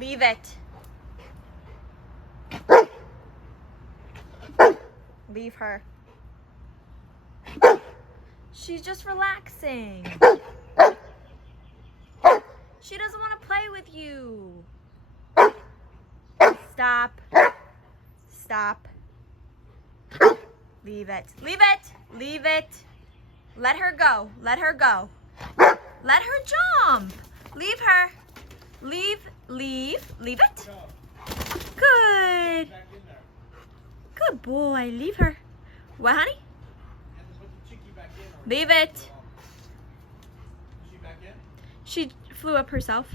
Leave it. Leave her. She's just relaxing. She doesn't want to play with you. Stop. Stop. Leave it. Leave it. Leave it. Let her go. Let her go. Let her jump. Leave her. Leave it. Good. Good boy. Leave her. What, honey? Leave it. She flew up herself.